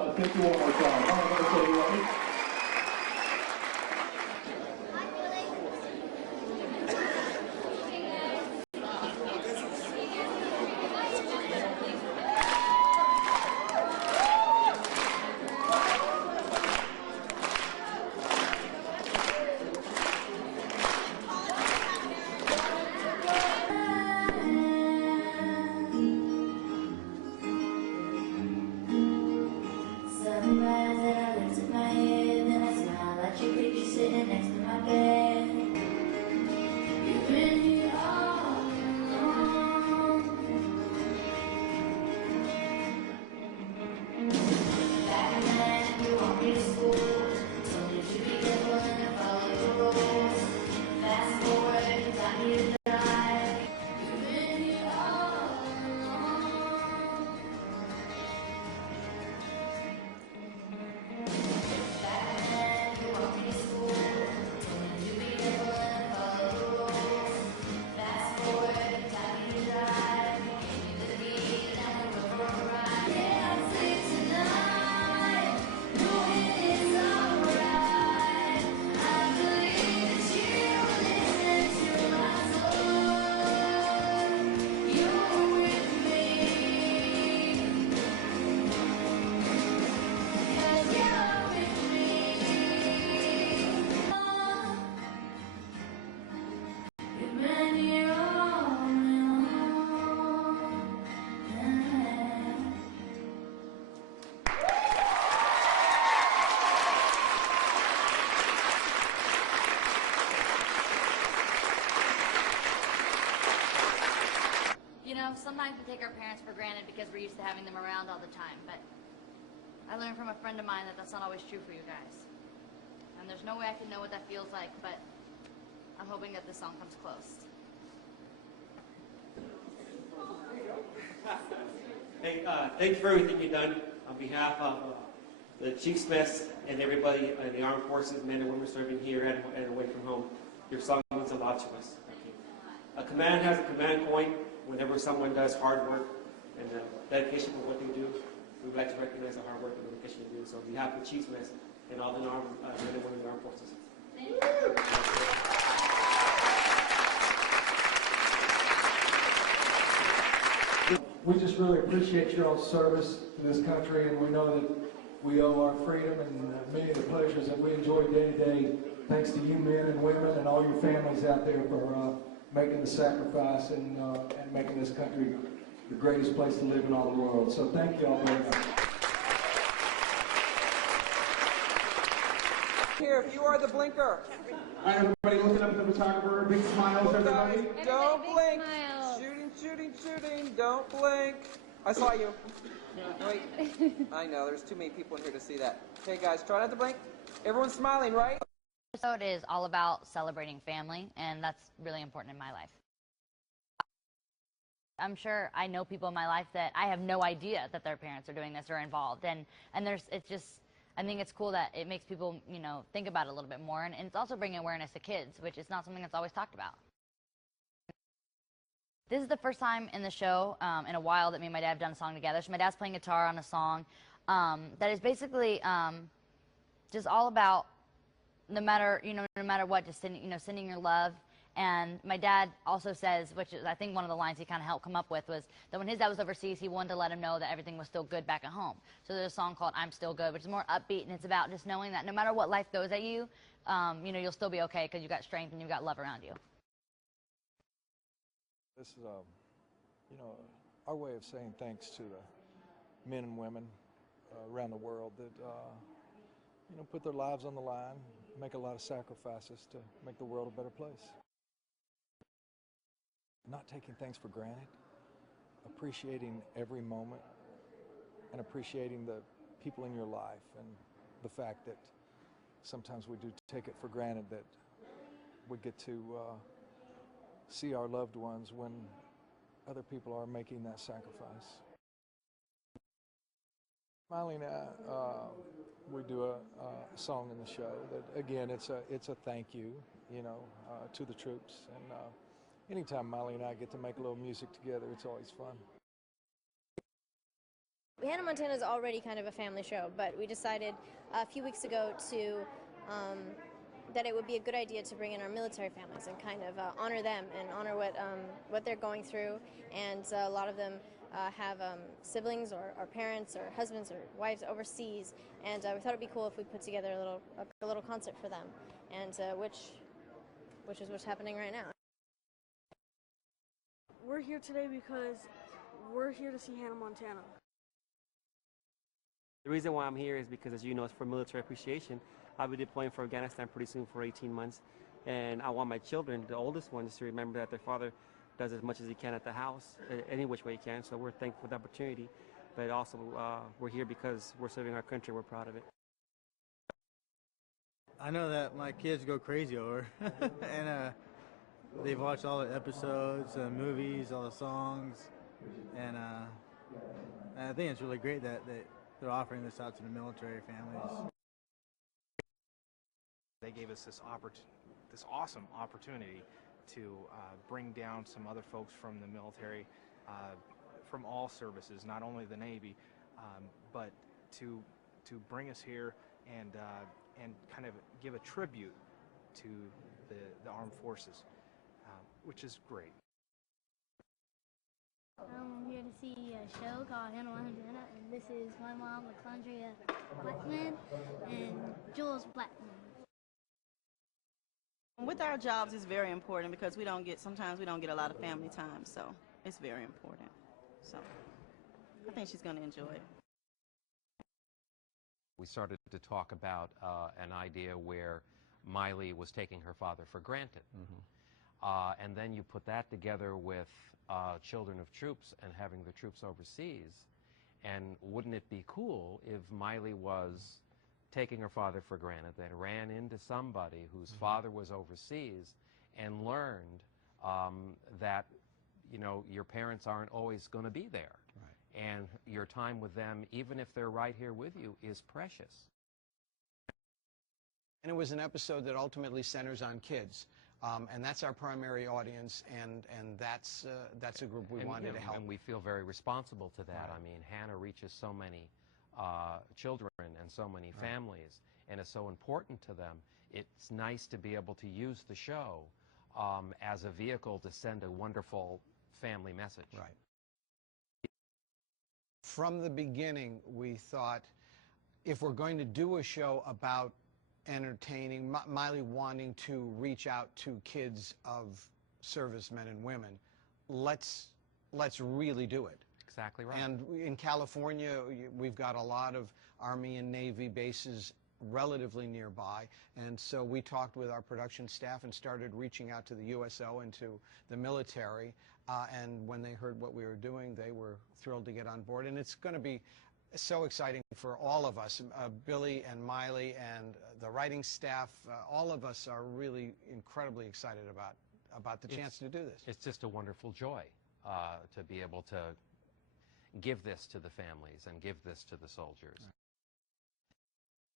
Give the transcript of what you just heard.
Thank you one more time. All right, everybody. Sometimes we take our parents for granted because we're used to having them around all the time, but I learned from a friend of mine that that's not always true for you guys. And there's no way I can know what that feels like, but I'm hoping that this song comes close. Hey, thank you for everything you've done on behalf of the Chief Smiths and everybody in the armed forces, men and women serving here and away from home. Your song means a lot to us. Thank you. A command has a command point. Whenever someone does hard work and dedication for what they do, we would like to recognize the hard work and dedication they do. So on behalf of the Chief Smiths and all the men and women in the armed forces. We just really appreciate your all's service to this country, and we know that we owe our freedom and many of the pleasures that we enjoy day to day thanks to you men and women and all your families out there for making the sacrifice and making this country the greatest place to live in all the world. So thank you all very much. Here, if you are the blinker. All right, everybody looking up at the photographer. Big smiles, everybody. Don't blink. Shooting, shooting, shooting. Don't blink. I saw you. Wait. I know, there's too many people in here to see that. Okay, guys, try not to blink. Everyone's smiling, right? This episode is all about celebrating family, and that's really important in my life. I'm sure I know people in my life that I have no idea that their parents are doing this or involved, and it's just, I think it's cool that it makes people, you know, think about it a little bit more, and it's also bringing awareness to kids, which is not something that's always talked about. This is the first time in the show in a while that me and my dad have done a song together. So my dad's playing guitar on a song that is basically just all about no matter what, just sending your love. And my dad also says, which is I think one of the lines he kind of helped come up with, was that when his dad was overseas, he wanted to let him know that everything was still good back at home. So there's a song called "I'm Still Good," which is more upbeat, and it's about just knowing that no matter what life throws at you, you'll still be okay because you've got strength and you've got love around you. This is, our way of saying thanks to the men and women around the world that, put their lives on the line, make a lot of sacrifices to make the world a better place. Not taking things for granted, appreciating every moment, and appreciating the people in your life, and the fact that sometimes we do take it for granted that we get to see our loved ones when other people are making that sacrifice. Miley and I, we do a song in the show that, again, it's a thank you, to the troops. And anytime Miley and I get to make a little music together, it's always fun. Hannah Montana is already kind of a family show, but we decided a few weeks ago to that it would be a good idea to bring in our military families and kind of honor them and honor what they're going through. And a lot of them have siblings or parents or husbands or wives overseas, and we thought it'd be cool if we put together a little concert for them, and which is what's happening right now. We're here today because we're here to see Hannah Montana. The reason why I'm here is because, as you know, it's for military appreciation. I'll be deploying for Afghanistan pretty soon for 18 months, and I want my children, the oldest ones, to remember that their father does as much as he can at the house, any which way he can. So we're thankful for the opportunity, but also we're here because we're serving our country. We're proud of it. I know that my kids go crazy over and they've watched all the episodes, movies, all the songs, and I think it's really great that they're offering this out to the military families. They gave us this awesome opportunity to bring down some other folks from the military, from all services, not only the Navy, but to bring us here and kind of give a tribute to the armed forces, which is great. I'm here to see a show called Hannah Montana, and this is my mom, LaCondria Blackman, and Jules Blackman. With our jobs, it's very important because sometimes we don't get a lot of family time, so it's very important. So I think she's going to enjoy it. We started to talk about an idea where Miley was taking her father for granted. And then you put that together with children of troops and having the troops overseas. And wouldn't it be cool if Miley was taking her father for granted, then ran into somebody whose father was overseas and learned that, you know, your parents aren't always going to be there. Right. And your time with them, even if they're right here with you, is precious. And it was an episode that ultimately centers on kids. And that's our primary audience, and that's a group we wanted to help. And we feel very responsible to that. Right. I mean, Hannah reaches so many children and so many families, and is so important to them. It's nice to be able to use the show as a vehicle to send a wonderful family message. Right. From the beginning, we thought if we're going to do a show about entertaining, Miley wanting to reach out to kids of servicemen and women, let's really do it. Exactly right. And in California, we've got a lot of Army and Navy bases relatively nearby, and so we talked with our production staff and started reaching out to the USO and to the military, and when they heard what we were doing, they were thrilled to get on board, and it's going to be so exciting for all of us. Billy and Miley and the writing staff, all of us are really incredibly excited about the chance to do this. It's just a wonderful joy to be able to give this to the families and give this to the soldiers.